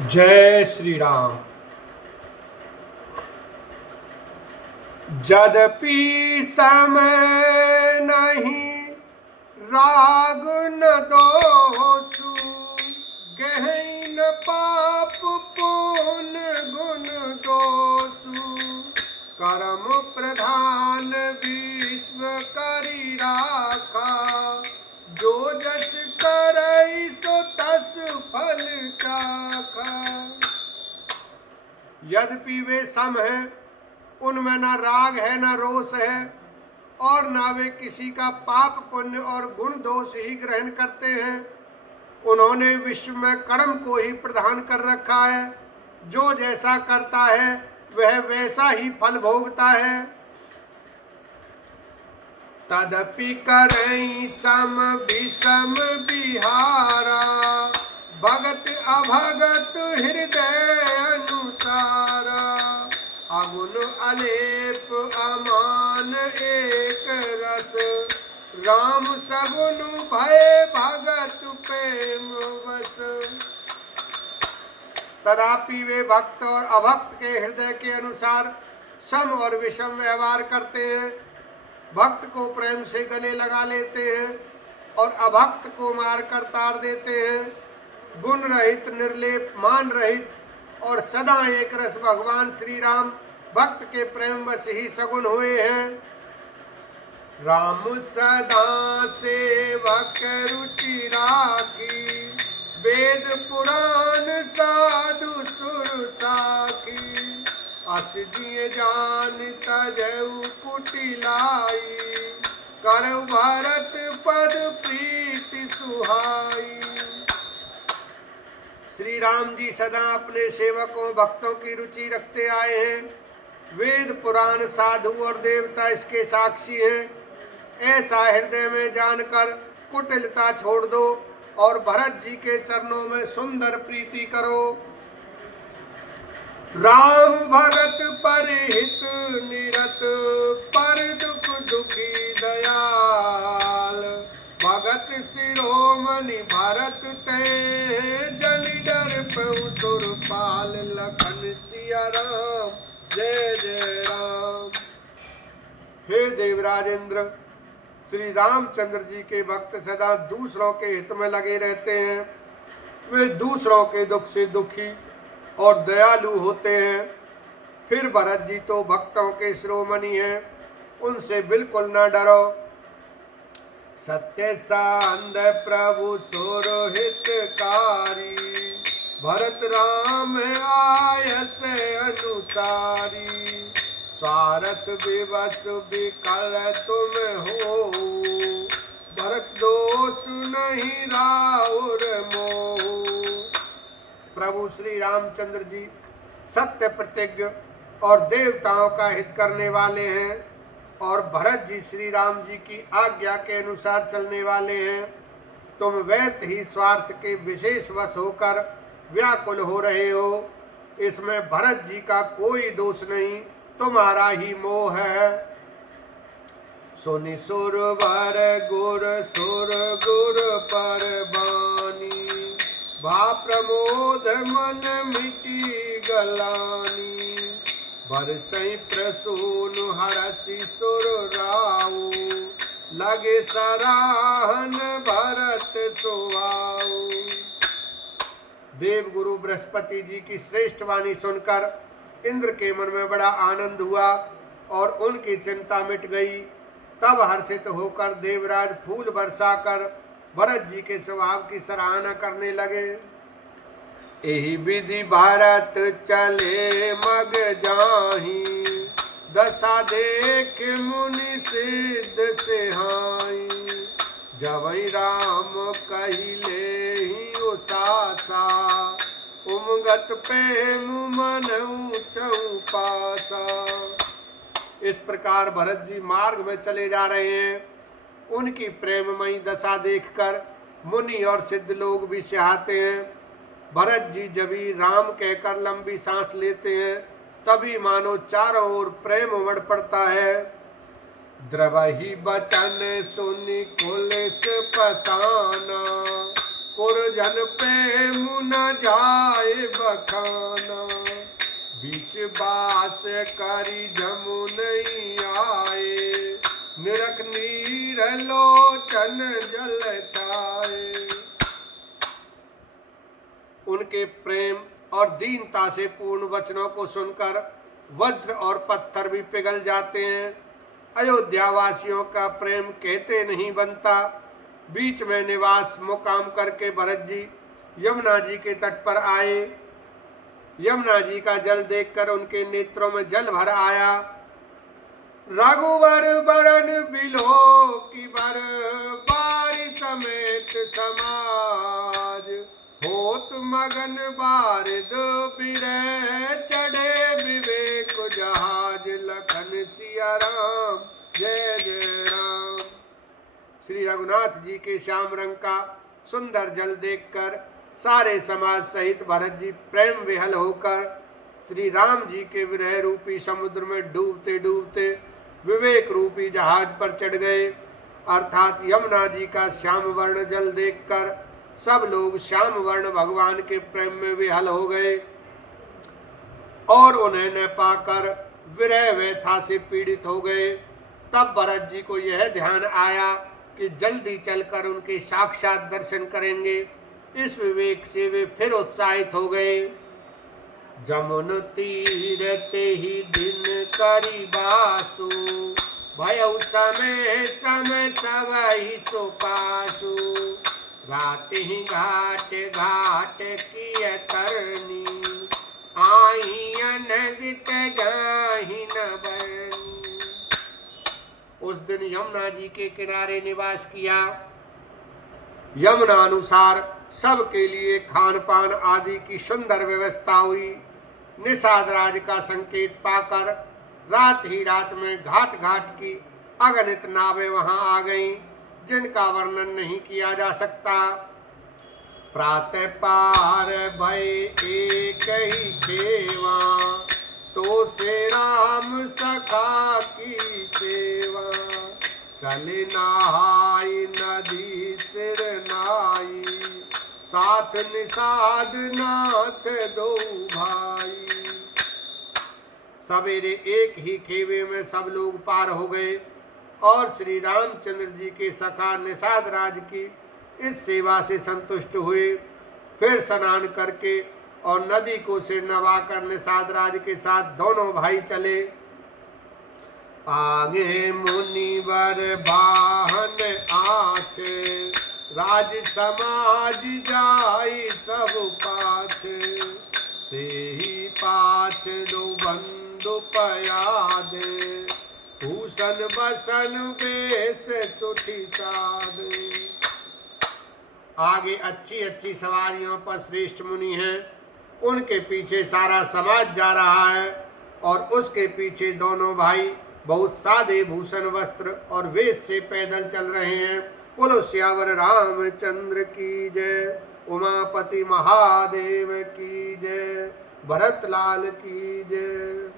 जय श्री राम। यद्यपि समय नहीं राग न दोषु, गहन पाप पुण्य गुण दोषु, कर्म प्रधान विश्व करी राखा, जो जस करई सो तस फल चाखा। यद्यपि वे सम है, उनमें न राग है न रोष है, और न वे किसी का पाप पुण्य और गुण दोष ही ग्रहण करते हैं। उन्होंने विश्व में कर्म को ही प्रधान कर रखा है। जो जैसा करता है वह वैसा ही फल भोगता है। तदपि करई सम विषम बिहारा, भगत अभगत हृदय अनुसारा, अगुण अलेप अमान एक रस, राम सगुण भय भगत प्रेम वस। तथापि वे भक्त और अभक्त के हृदय के अनुसार सम और विषम व्यवहार करते हैं। भक्त को प्रेम से गले लगा लेते हैं और अभक्त को मारकर तार देते हैं। गुण रहित, निर्लेप, मान रहित और सदा एक रस भगवान श्री राम भक्त के प्रेम वश ही सगुण हुए हैं। राम सदा सेवक रुचि राखी, वेद पुराण साधु सुर साखी, अस जिय जान तजऊ कुटिलाई, करऊ भरत पद प्रीति सुहाई। श्री राम जी सदा अपने सेवकों भक्तों की रुचि रखते आए हैं। वेद पुराण साधु और देवता इसके साक्षी हैं। ऐसा हृदय में जानकर कुटिलता छोड़ दो और भरत जी के चरणों में सुंदर प्रीति करो। राम भगत परहित निरत, पर दुख दुखी दयाल, भगत शिरोमणि भरत ते, जनि डर पउ तुरपाल, लखन सिया राम जय जय राम। हे देवराजेंद्र, श्री रामचंद्र जी के भक्त सदा दूसरों के हित में लगे रहते हैं। वे दूसरों के दुख से दुखी और दयालु होते हैं। फिर भरत जी तो भक्तों के शिरोमणि हैं, उनसे बिल्कुल न डरो। सत्य सांद प्रभु सुरहितकारी, भरत राम आयस अनुसारी, स्वार्थ विवश विकल तुम हो, भरत दोष नहीं राउर मोह। प्रभु श्री रामचंद्र जी सत्य प्रतिज्ञ और देवताओं का हित करने वाले हैं, और भरत जी श्री राम जी की आज्ञा के अनुसार चलने वाले हैं। तुम व्यर्थ ही स्वार्थ के विशेष वश होकर व्याकुल हो रहे हो। इसमें भरत जी का कोई दोष नहीं, तुम्हारा ही मोह है। सुनि सुरवर गुर सुर गुर पर बानी, भा प्रमोद मन मिटी गलानी, बरसई प्रसून हरसि सुर राऊ, लगे सराहन भरत सुआऊ। देव गुरु बृहस्पति जी की श्रेष्ठ वाणी सुनकर इंद्र के मन में बड़ा आनंद हुआ और उनकी चिंता मिट गई। तब हर्षित होकर देवराज फूल बरसाकर भरत जी के स्वभाव की सराहना करने लगे। एहि विधि भारत चले मग जाही, दशा देख मुनि सिद्ध सेहाई, जवै राम कहिले ही उसासा, उमगत प्रेम मन ऊंचऊ पासा। इस प्रकार भरत जी मार्ग में चले जा रहे हैं। उनकी प्रेममयी दशा देखकर मुनि और सिद्ध लोग भी सिहाते हैं। भरत जी जब ही राम कहकर लंबी सांस लेते हैं, तभी मानो चारों ओर प्रेम उमड़ पड़ता है। द्रवहि बचन सुनि कुलिस पसाना, कुरजन प्रेम न जाए बखाना। बीच बास करी जमुनई आए, निरख नीर लोचन जल छाए। उनके प्रेम और दीनता से पूर्ण वचनों को सुनकर वज्र और पत्थर भी पिघल जाते हैं। अयोध्या वासियों का प्रेम कहते नहीं बनता। बीच में निवास मुकाम करके भरत जी यमुना जी के तट पर आए। यमुना जी का जल देखकर उनके नेत्रों में जल भर आया। रघुवर बरन बिलो की बर बारी समेत समाज, होत मगन बारिद बिरह चढ़े विवेक जहाज। लखन सिया राम जय जय राम। श्री रघुनाथ जी के श्याम रंग का सुंदर जल देखकर सारे समाज सहित भरत जी प्रेम विहल होकर श्री राम जी के विरह रूपी समुद्र में डूबते डूबते विवेक रूपी जहाज पर चढ़ गए। अर्थात यमुना जी का श्याम वर्ण जल देखकर सब लोग श्याम वर्ण भगवान के प्रेम में विहल हो गए और उन्हें न पाकर विरह व्यथा से पीड़ित हो गए। तब भरत जी को यह ध्यान आया कि जल्दी चलकर उनके साक्षात दर्शन करेंगे। इस विवेक से वे फिर उत्साहित हो गए। जमुन तीर ते ही दिन करी बासु, भयउ समय समय सबहि तो पासु। रात ही घाट घाट किय करनी, आई अनगित जाहि न बरनी। उस दिन यमुना जी के किनारे निवास किया। यमुना अनुसार सबके लिए खान पान आदि की सुंदर व्यवस्था हुई। निषाद राज का संकेत पाकर रात ही रात में घाट घाट की अगणित नावें वहां आ गईं, जिनका वर्णन नहीं किया जा सकता। प्रातः पार भय एक ही खेवा, तो से राम सखा की सेवा। चले नहाई नदी सिर नाई, साथ निषाद नाथ दो भाई। सवेरे एक ही खेवे में सब लोग पार हो गए और श्री रामचंद्र जी के सखा निषाद राज की इस सेवा से संतुष्ट हुए। फिर स्नान करके और नदी को सिर नवाकर निषाद राज के साथ दोनों भाई चले। आगे मुनिवर वाहन आछे, राज समाज जाई सब पाछे। तेहि पाछ दो बंधु पयादे, भूषण बसन बेस सुठी सादे। आगे अच्छी अच्छी सवारियों पर श्रेष्ठ मुनि हैं, उनके पीछे सारा समाज जा रहा है और उसके पीछे दोनों भाई बहुत सादे भूषण वस्त्र और वेश से पैदल चल रहे हैं। बोलो श्यावर रामचंद्र की जय, उमापति महादेव की जय, भरत लाल की जय।